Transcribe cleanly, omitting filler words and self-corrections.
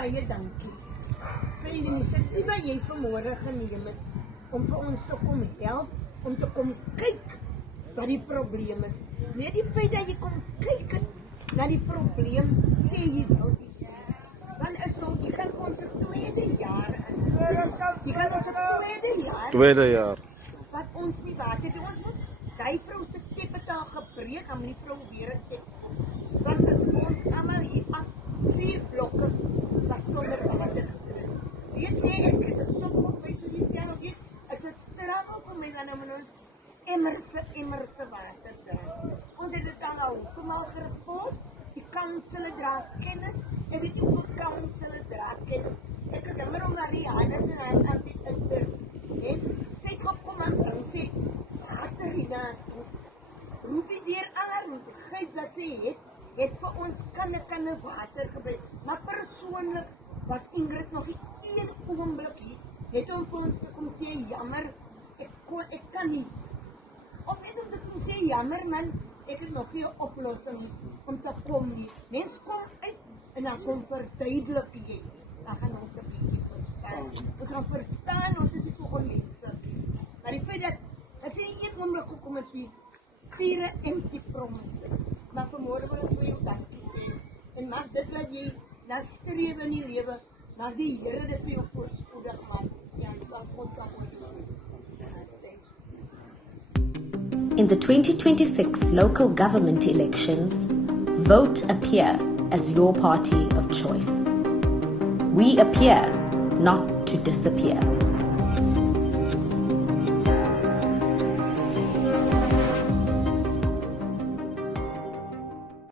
baie dankie vir die inisiatief wat jy vanmôre geneem het om vir ons te kom help, om te kom kyk wat die probleem is. Net die feit dat jy kom kyk na die probleem, sê jy wel iets. Want is nou, jy kan ons tweede jaar in. Jy kan ons tweede jaar. Wat ons nie water het, ons moet die vrou se kapitaal gebreek, om die vrou weer te want as ons allemaal hier af 4 blokke wat sonder water gesit het. Weet jy, ek het 'n sop op my, so die sê nog weet, as het struggle vir my, dan moet ons emmerse water dra. Ons het dit al hoeveel gereport, die kansele dra kennis, en weet jy hoeveel kanseles dra kennis. Ek het jammer om naar die Hannes en hy altyd in te, sê het gekom en bring, sê, water hiernaartoe, roep die deur alarm, geit dat sy het vir ons kanne water gebruik, maar persoonlik was Ingrid nog nie 1 oomblik hier, net om vir ons te kom sê, jammer, ek kan nie, of net om te kom sê, jammer man, ek het nog nie 'n oplossing om te kom nie. Mens kom uit en dan kom verduidelik jy. Dan gaan ons 'n bietjie verstaan. Ons gaan verstaan, ons is nie so onmense. Maar die feit dat sê nie 1 oomblik gekom het die 4 empty promises. Maar vanmôre wil ek vir jou dankie sê. En mag dit wat jy na streef in die lewe, mag die Here dit vir jou voorspoedig maak. Ja, dat God sal In the 2026 local government elections, vote Appear as your party of choice. We appear not to disappear.